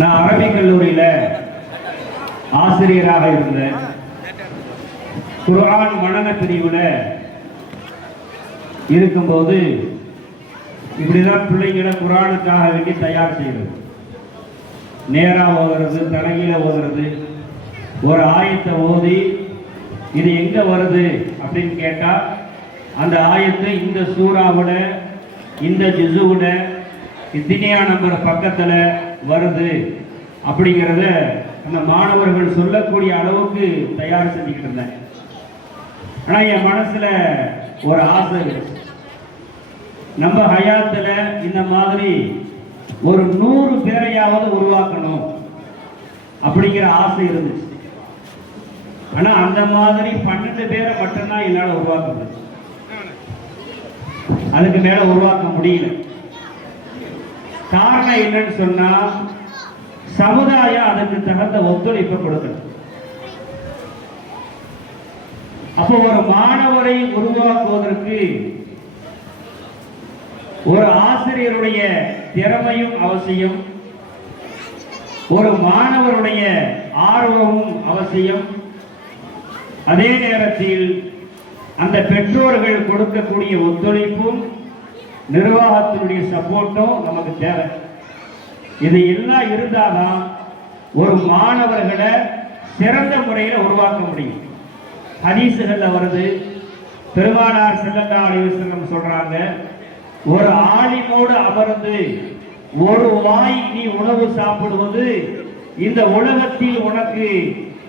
நான் அரபிக் கல்லூரியில ஆசிரியராக இருந்தேன். குர்ஆன் மனன பிரிவுல இருக்கும்போது இப்படிதான் பிள்ளைங்களை குர்ஆனுக்காக வேண்டி தயார் செய்யறது. நேரா ஓதுறது, தலைகீழ ஓதுறது. ஒரு ஆயத்தை ஓதி இது எங்க வருது அப்படின்னு கேட்டா அந்த ஆயத்தை இந்த சூறாவோட இந்த ஜுஸுவோட இத்தனையா நம்பர் பக்கத்துல வருது அப்படிங்கிறத அந்த மாணவர்கள் சொல்லக்கூடிய அளவுக்கு தயார் செஞ்சுக்கிட்டு இருந்தேன். ஆனா என் மனசுல ஒரு ஆசை, நம்ம ஹயாத்துல இந்த மாதிரி ஒரு 100 பேரையாவது உருவாக்கணும் அப்படிங்கிற ஆசை இருந்துச்சு. ஆனா அந்த மாதிரி 12 பேரை மட்டும்தான் என்னால உருவாக்க முடியும். அதுக்கு மேல உருவாக்க முடியல. காரணம் என்னன்னு சொன்னா சமுதாயம் அதுக்கு தகுந்த ஒத்துழைப்பு கொடுக்கணும். அப்போ ஒரு மாணவரை உருவாக்குவதற்கு ஒரு ஆசிரியருடைய திறமையும் அவசியம், ஒரு மாணவருடைய ஆர்வமும் அவசியம். அதே நேரத்தில் அந்த பெற்றோர்கள் கொடுக்கக்கூடிய ஒத்துழைப்பும் நிர்வாகத்தினுடைய சப்போர்ட்டும் நமக்கு தேவை. இது எல்லாம் இருந்தால்தான் ஒரு மாணவர்களை சிறந்த முறையில் உருவாக்க முடியும். ஹதீசுகள்ல வருது, பெருமானார் ஸல்லல்லாஹு அலைஹி வஸல்லம் சொல்றாங்க, ஒரு ஆலிமோடு அமர்ந்து ஒரு வாய் நீ உணவு சாப்பிடுவது இந்த உலகத்தில் உனக்கு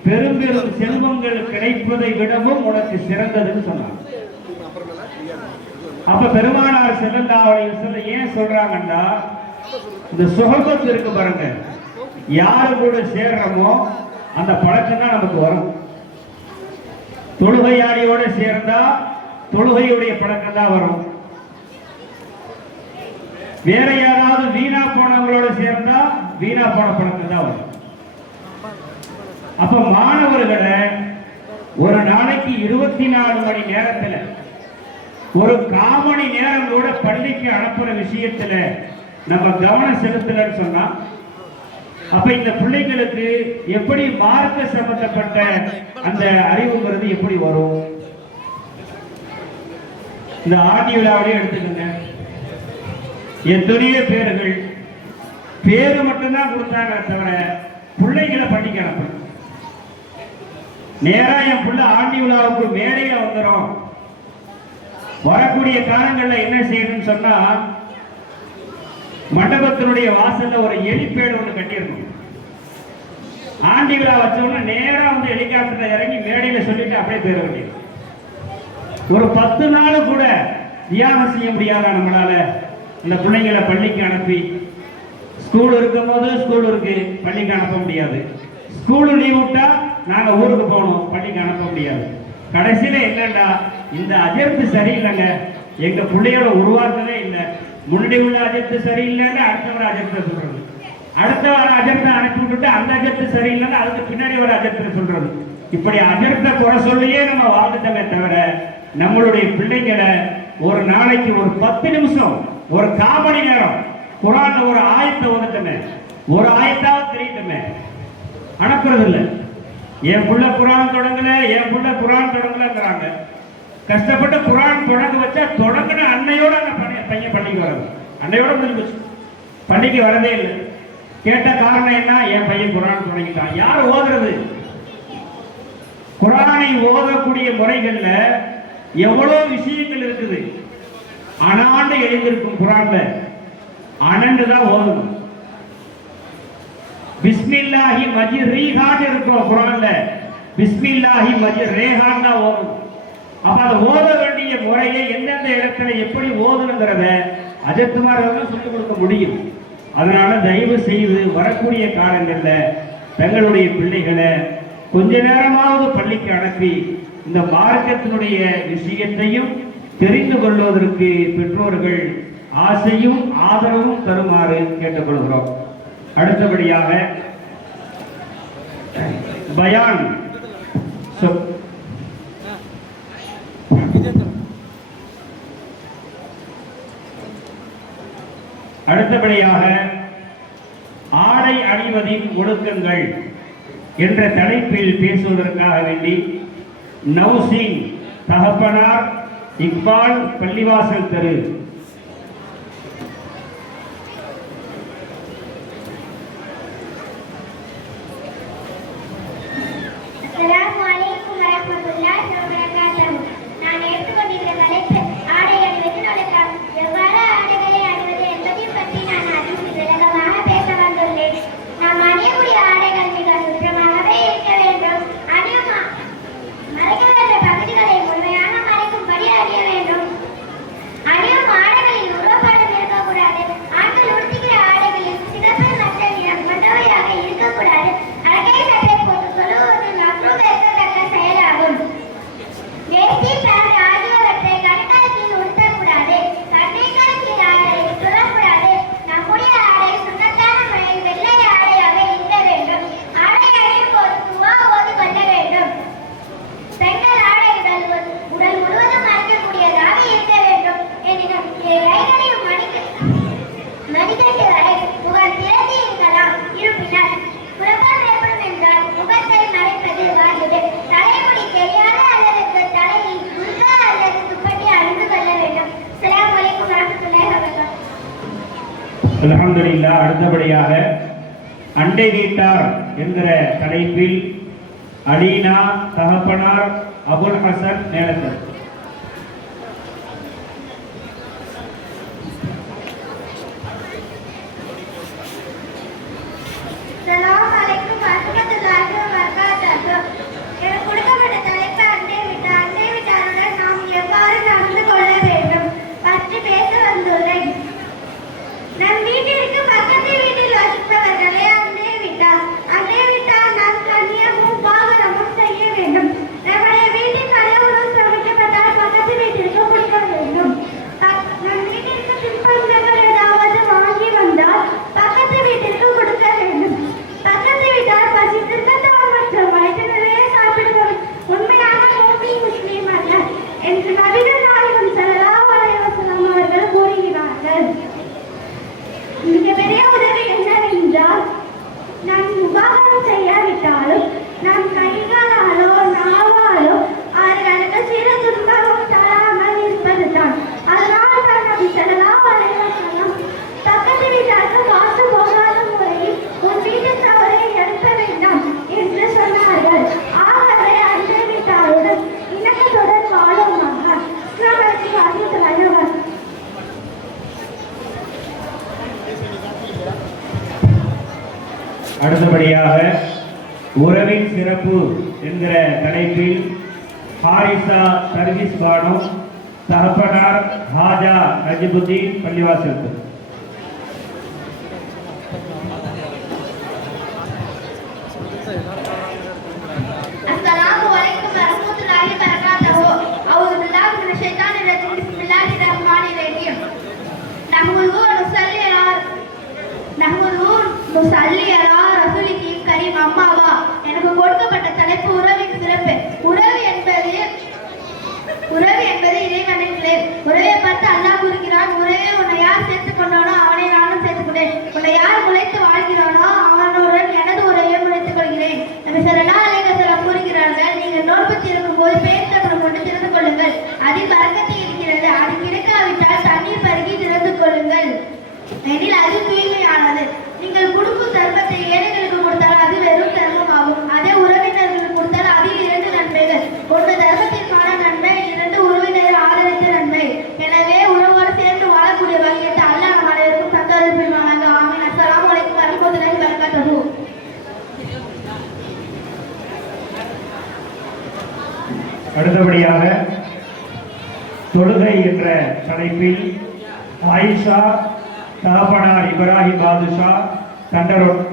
பெரும் பெரும் செல்வங்கள் கிடைப்பதை விடவும் உனக்கு சிறந்ததுன்னு சொன்னாங்க. அப்ப பெருமானார் ஸல்லல்லாஹு அலைஹி வஸல்லம் ஏன் சொல்றாங்கன்னா, இந்த சுஹபத் இருக்கு பாருங்க, யாரு கூட சேர்றோமோ அந்த பழக்கம் தான் நமக்கு வரும். தொழுகையாளியோட சேர்ந்தா தொழுகையுடைய பழக்கம் தான் வரும். வேற யாராவது வீணா போனவங்களோட சேர்ந்தா வீணா போன பழக்கம் தான் வரும். அப்ப மாணவர்களை ஒரு நாளைக்கு 24 மணி நேரத்துல ஒரு 1/4 மணி நேரம் கூட பள்ளிக்கு அனுப்புற விஷயத்துல நம்ம கவனம் செலுத்தலன்னு சொன்னா அப்ப இந்த பிள்ளைகளுக்கு எப்படி மார்க்க சம்பந்தப்பட்ட அந்த அறிவுங்கிறது எப்படி வரும்? இந்த ஆடி விழாவிலே எடுத்துக்கோங்க, எத்தனையோ பேர்கள் பேரு மட்டும்தான் கொடுத்தாங்க தவிர பிள்ளைகளை பள்ளிக்கு அனுப்ப. நேரா என் பிள்ளை ஆண்டி விழாவுக்கு மேடையில வந்துடும். வரக்கூடிய காலங்கள்ல என்ன செய்யணும்னு சொன்னா மண்டபத்தினுடைய வாசல்ல ஒரு எலிப்பேடு ஒன்று கட்டிடணும். ஆண்டி விழா வச்சோம்னா நேரா வந்து ஹெலிகாப்டர்ல இறங்கி மேடையில சொல்லிட்டு அப்படியே போயிட வேண்டியது. ஒரு 10 நாள் கூட தியானம் செய்ய முடியாதா நம்மளால? அந்த பிள்ளைங்களை பள்ளிக்கு அனுப்பி, ஸ்கூல் இருக்கும் போது ஸ்கூல் இருக்கு, பள்ளிக்கு அனுப்ப முடியாது. ஸ்கூல் லீவ் விட்டா நாங்க ஊருக்கு போகணும், பள்ளிக்கு அனுப்ப முடியாது. கடைசியில என்னண்டா, இந்த அஜர்த்து சரியில்லைங்க, எங்க பிள்ளையோட உருவாக்கவே இல்லை. முன்னாடி உள்ள அஜர்த்து சரியில்லைன்னு அடுத்த வர அஜர்த்தை சொல்றது, அடுத்த வர அஜர்த்தை அனுப்பி விட்டுட்டு அந்த அஜர்த்து சரியில்லைன்னு அதுக்கு பின்னாடி வர அஜர்த்தை சொல்றது. இப்படி அஜர்த்தை குறை சொல்லியே நம்ம வாழ்ந்துட்டோமே தவிர நம்மளுடைய பிள்ளைங்களை ஒரு நாளைக்கு ஒரு 10 நிமிஷம், ஒரு 1/4 மணி நேரம் குர்ஆன்ல ஒரு ஆயத்தை ஓதட்டமே, ஒரு ஆயத்தாவது தெரியட்டுமே, அனுப்புறது இல்லை. என் புள்ள குர்ஆன் தொடங்கல, என் புள்ள குர்ஆன் தொடங்கலங்கிறாங்க. கஷ்டப்பட்டு குர்ஆன் தொடங்க வச்சா தொடங்கின அன்னையோட அந்த பையன் பள்ளிக்கு வராது. அன்னையோட முடிஞ்சு பள்ளிக்கு வரதே இல்லை. கேட்ட காரணம் என்ன? என் பையன் குர்ஆன் தொடங்கிட்டான். யார் ஓதுறது? குர்ஆனை ஓதக்கூடிய முறைகள்ல எவ்வளவு விஷயங்கள் இருக்குது. அனாண்டு எழுதியிருக்கும் குர்ஆன்ல அனண்டு தான் ஓதணும். பிஸ்மில்லாஹி மஜ்ரீஹான் இருக்கும் குர்ஆன்ல, பிஸ்மில்லாஹி மஜ்ரேஹான் தான் ஓதணும். அப்ப அதை ஓத வேண்டிய முறையை எந்தெந்த இடத்துல எப்படி ஓதணுங்கிறத அஜத்துமார்கள் சொல்லிக் கொடுக்க முடியும். அதனால தயவு செய்து வரக்கூடிய காலங்கள்ல தங்களுடைய பிள்ளைகளை கொஞ்ச நேரமாவது பள்ளிக்கு அனுப்பி இந்த மார்க்கத்தினுடைய விஷயத்தையும் தெரிந்து கொள்வதற்கு பெற்றோர்கள் ஆசையும் ஆதரவும் தருமாறு கேட்டுக்கொள்கிறோம். அடுத்தபடியாக பயான் அடுத்தபடியாக ஆடை ஆடை அணிவதின் ஒழுக்கங்கள் என்ற தலைப்பில் பேசுவதற்காக வேண்டி நௌசின் தகப்பனார் இக்பால் பள்ளிவாசல் தெரு அல்ஹம்துலில்லாஹ். அடுத்தபடியாக அண்டை வீட்டார் என்கிற தலைப்பில் அலீனா தகப்பனார் அபுல் ஹசன் மேலத்தர். நம் வீட்டிற்கு பக்கத்து வீட்டில் வசிப்பவர்களே அண்டை வீட்டார். அண்டை வீட்டார் நாம் கண்ணியமும் பாகரமும் செய்ய வேண்டும். நம்முடைய வீட்டில் நல்ல உணவு சமைக்கப்பட்டால் பக்கத்து வீட்டிற்கு கொடுக்க வேண்டும். நம் வீட்டிற்கு தின்பண்டங்கள் ஏதாவது வாங்கி வந்தால் பக்கத்து வீட்டிற்கு கொடுக்க வேண்டும். பக்கத்து வீட்டார் பசி திருத்தம் மற்றும் வயிற்று நிறைய சாப்பிடுபவர் உண்மையான முஸ்லீம் அல்ல என்று நபிகள் நாயகம் ஸல்லல்லாஹு அலைஹி வஸல்லம் அவர்கள் கூறுகிறார்கள். மிகப்பெரிய உதவி என்னவென்றால் நாம் முகாகம் செய்யாவிட்டாலும் நம் கைகளாலோ நாவாலோ அவர்களுக்கு சிறு துன்பமும் தராமல் இருப்பதுதான். அதனால் தான் நபி ஸல்லல்லாஹு அலைஹி வஸல்லம் பக்கத்து வீட்டாருக்கு காசு போகாத முறையில் உன் வீட்டு தவறை எடுக்க வேண்டாம் என்று சொன்னார்கள். ஆகவே அண்டை வீட்டாருடன் இணக்கத்துடன் வாழுமாக. அடுத்தபடியாக உறவின் சிறப்பு என்கிற தலைப்பில் ஹாரிசா சர்வீஸ் பானு தகப்பனார் ஹாஜா நஜிபுதீன் பள்ளிவாசல். அஸ்ஸலாமு அலைக்கும் வரஹ்மத்துல்லாஹி வபரகாத்துஹு. அஊது பில்லாஹி மினஷ் ஷைத்தானிர் ரஜீம். பிஸ்மில்லாஹிர் ரஹ்மானிர் ரஹீம். நஹ்மதுஹு வ நுஸல்லி அலா ரசூலிஹி கரீம். அம்மாவா, எனக்கு கொடுக்கப்பட்ட தலைப்பு உறவின் சிறப்பு. உறவு என்பது இறைவனின் நிலை. உறவை பார்த்து அல்லாஹ் கூறுகிறான், உறவே உன்னை யார் சேர்த்துக் கொண்டானோ அவனை நானும் சேர்த்துக் கொண்டேன். உன்னை யார் முளைத்து வாழ்கிறானோ அவனுடன் எனது உறவை முளைத்துக் கொள்கிறேன். நபி ஸல்லல்லாஹு அலைஹி வஸல்லம் கூறுகிறார்கள், நீங்கள் நோன்பு திறக்கும் போது பேர் தகனம் கொண்டு திறந்து கொள்ளுங்கள், அதில் பரக்கத்து இருக்கிறது. அது கிடைக்காவிட்டால் தண்ணீர் பருகி திறந்து கொள்ளுங்கள், எனில் அது தூய்மையானது. நீங்கள் கொடுக்கும் தர்மத்தை ஏழைகளுக்கு கொடுத்தால் அது வெறும் தர்மமாகும். அதே உறவினர்களுக்கு கொடுத்தால் அதில் 2 நன்மைகள். ஒன்று தர்மத்திற்கான நன்மை, 2 உறவினர் ஆதரித்த நன்மை. எனவே உறவோடு சேர்ந்து வாழக்கூடிய வகையத்தை அல்லாஹ் நம் அனைவருக்கும் தந்தருள் புரிவானாக. ஆமீன். அஸ்ஸலாமு அலைக்கும் வரஹ்மத்துல்லாஹி வபரகாத்துஹு. அடுத்தபடியாக தொழுகை என்ற தலைப்பில் ஆயிஷா தகப்பனார் இப்ராஹிம் பாதுஷா தண்டரோடு.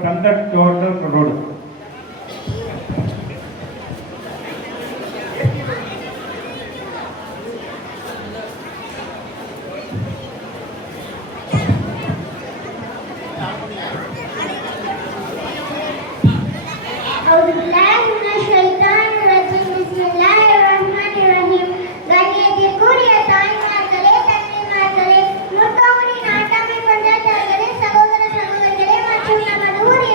சகோதர சகோதரிகளே மற்றும் நமது ஊரில்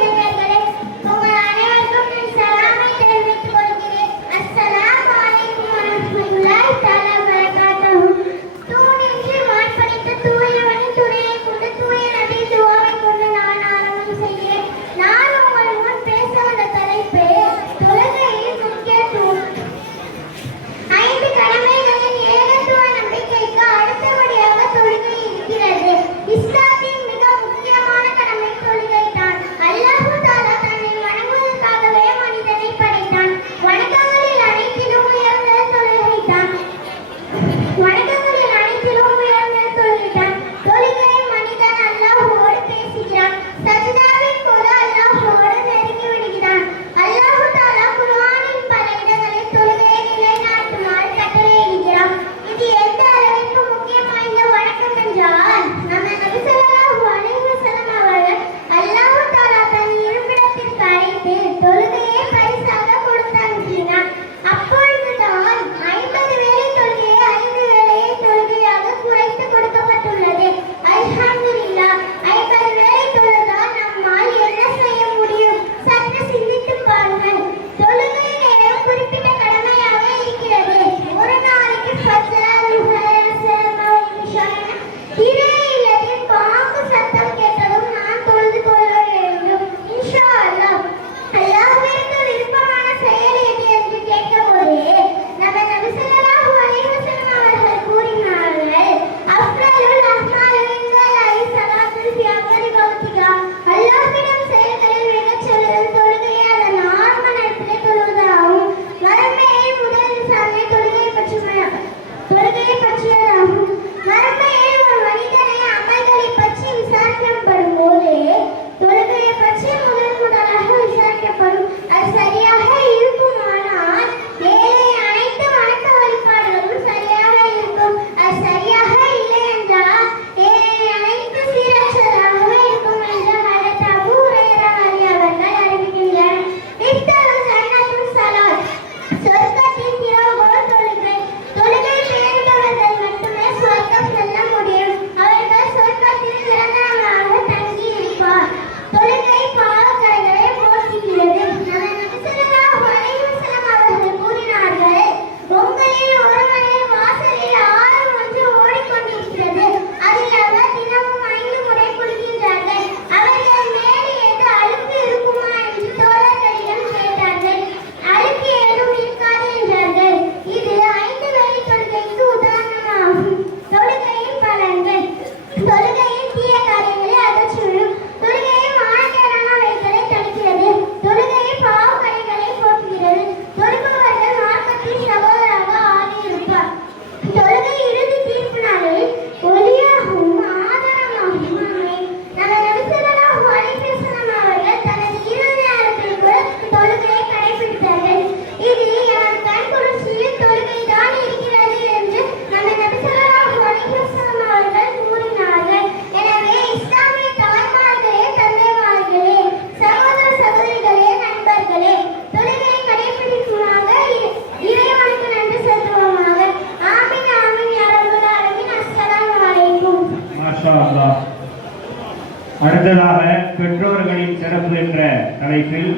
தலைப்பில்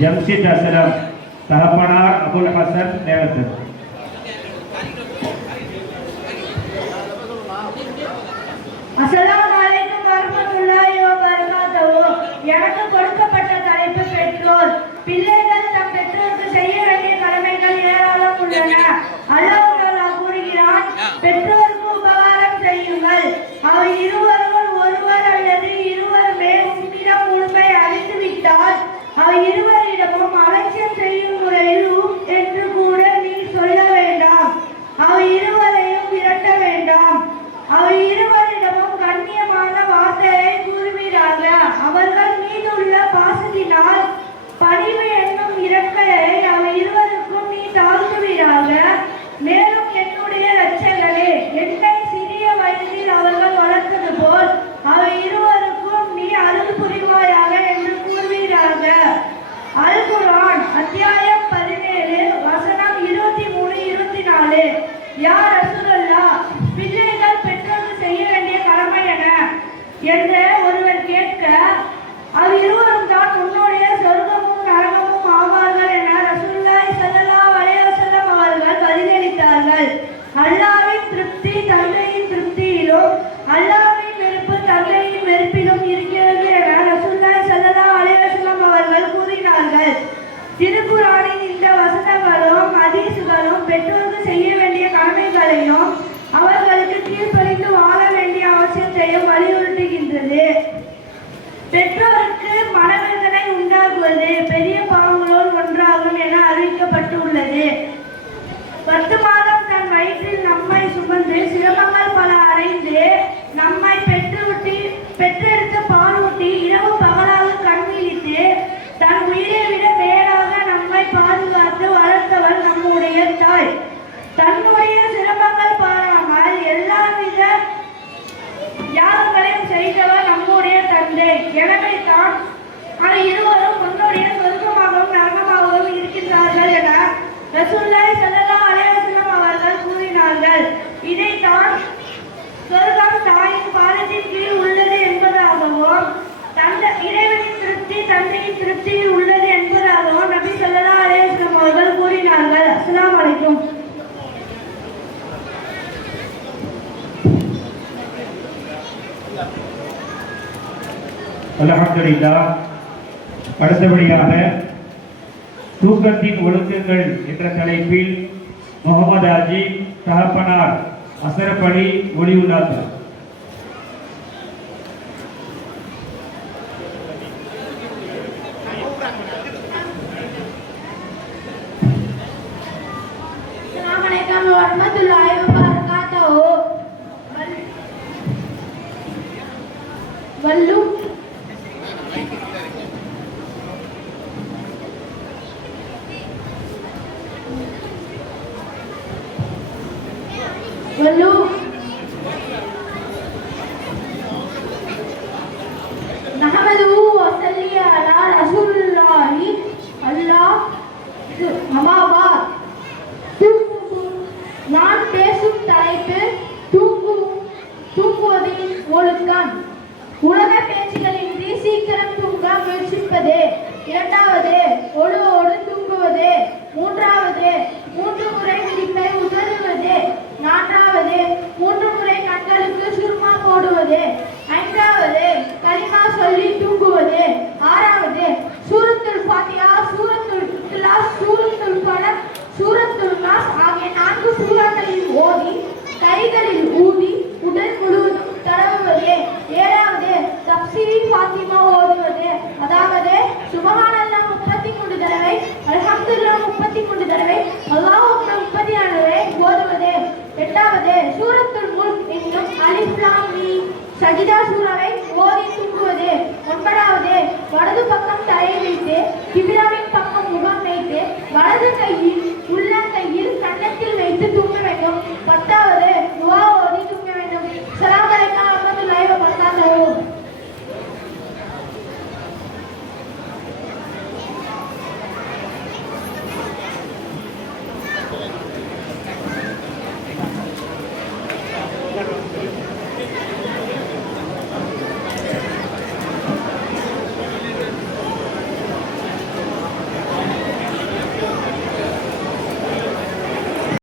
ஜம்ஷித் அஸ்லம் தகப்பனார் அபுல் ஹசன் தேவத்தர். அஸ்ஸலாமு அலைக்கும் வரஹ்மத்துல்லாஹி வபரகாத்துஹு. எனக்கு கொடுக்கப்பட்ட தலைப்பு பெற்றோர். பிள்ளைகள் தம் பெற்றோருக்கு செய்ய வேண்டிய கடமைகள் ஏராளம் உள்ளன. அல்லாஹ் தஆலா கூறுகிறான், பெற்றோருக்கு உபகாரம் செய்யுங்கள். அவர் இருவருள் ஒருவர் அல்லது இருவருமே உன்னிடம் உண்மை அறிந்துவிட்டால் அவர் இருவரிடமும் அலட்சியம் செய்யும் முறையில் என்று கூட நீ சொல்ல வேண்டாம். அவர் இருவரையும் விரட்ட வேண்டாம். அவர் இருவரிடமும் கண்ணியமான வார்த்தையை கூறுவீராக. அவர்கள் மீதுள்ள பாசத்தினால் பணிவு என்னும் இறக்கையை அவர் இருவருக்கும் நீ தாழ்த்துவீராக. மேலும் என்னுடைய இரட்சகரே, என்னை சிறிய வயதில் அவர்கள் வளர்த்தது போல் அவர் இருவருக்கும் நீ அருள் புரிவாயாக என்று கூறுவீராக. அல் குர்ஆன் அத்தியாயம் 17 வசனம் 23-24. யா ரசூலல்லாஹ், பிள்ளைகள் பெற்றோருக்கு செய்ய வேண்டிய கடமை என்ன என்று ஒருவர் கேட்க, அவர் இருவரும் தான் உன்னுடைய சொர்க்கமும் நரகமும் ஆவார்கள் என ரசூலுல்லாஹி ஸல்லல்லாஹு அலைஹி வஸல்லம் அவர்கள் பதிலளித்தார்கள். அல்லாஹ்வின் திருப்தி தந்தையின் திருப்தியிலும் அல்லாஹ்வின் வெறுப்பு தந்தையின் வெறுப்பிலும் இருக்கிறது என ரசூலுல்லாஹி ஸல்லல்லாஹு அலைஹி வஸல்லம் அவர்கள் கூறினார்கள். திருக்குர்ஆனின் இந்த வசனங்களும் ஹதீஸ்களும் பெற்றோருக்கு செய்ய வேண்டிய கடமைகளையும் அவர்களுக்கு கீழ்ப்படிந்து வாழ வேண்டிய அவசியத்தையும் வலியுறுத்துகின்றது. பெற்றோருக்கு மனவேதனை உண்டாகுவது பெரிய பாவங்களோடு ஒன்றாகும் என அறிவிக்கப்பட்டுள்ளது. 10 மாதம் தன் வயிற்றில் நம்மை சுமந்து சிரமங்கள் பல அடைந்து நம்மை பெற்றெடுத்து பாலூட்டி இரவு பகலாக கண்விழித்து தன் உயிரை விட மேலாக நம்மை பாதுகாத்து வளர்த்தவர் நம்முடைய தாய். தன்னுடைய சிரமங்கள் பாராமல் எல்லாவித யாகங்களையும் செய்தவர் நம்முடைய தந்தை. எனவே தான் இருவரும் உன்னுடைய சொர்க்கமாகவும் நரகமாகவும் இருக்கின்றார்கள் என ரசூலுல்லாஹி ஸல்லல்லாஹு அலைஹி வஸல்லம் அவர்கள் கூறினார்கள். இதைத்தான் சொர்க்கம் தாயின் பாதத்தின் கீழ் உள்ளது என்பதாகவும் இறைவனின் திருப்தி தந்தையின் திருப்தியில் உள்ளது என்பதாகவும் நபி ஸல்லல்லாஹு அலைஹி வஸல்லம் அவர்கள் கூறினார்கள். அஸ்ஸலாமு அலைக்கும். அல்ஹம்துலில்லாஹ். அடுத்தபடியாக தூக்கத்தின் ஒழுக்கங்கள் என்ற தலைப்பில் முகமது அஜி தகப்பனார் அசரப் அலி ஒளிவுல்லாதர். அஸ்ஸலாமு அலைக்கும் வரஹ்மத்துல்லாஹி வபரகாத்துஹு. வல்லு வல்லு நஹமதுஹு வ ஸல்லி அலா ரசூலில்லாஹி அல்லாஹ் அமாபாத். நான் பேசும் தலைப்பு தூங்குவதின் ஒழுக்கம். உலக பேச்சுகளின்றி சீக்கிரம் தூங்க முயற்சிப்பது. 2வது ஒழுவோடு தூங்குவது. 3வது 3 முறை விழிப்பை உதறுவது. 4வது 3 முறை கண்களுக்கு சுருமா போடுவது. 5வது கலிமா சொல்லி தூங்குவது. 6வது சூரத்துல் ஃபாத்திஹா, சூரத்துல் இக்லாஸ், சூரத்துல் ஃபலக், சூரத்துல் நாஸ் ஆகிய 4 சூறாக்களில் ஓதி கைகளில் ஊதி உடல் முழுவதும் தடவுவது. 7வது தப்சீர் ஃபாத்திமா ஓதுவது. அதாவது சுப்ஹானல்லாஹ் 33 தடவை, அல்ஹம்துலில்லாஹ் 33 தடவை, அல்லாஹு அக்பர் 34 தடவை ஓதுவது. 8வது சூரத்துல் முல்க் என்னும் அலிஃப் லாம் மீம் சஜிதா சூராவை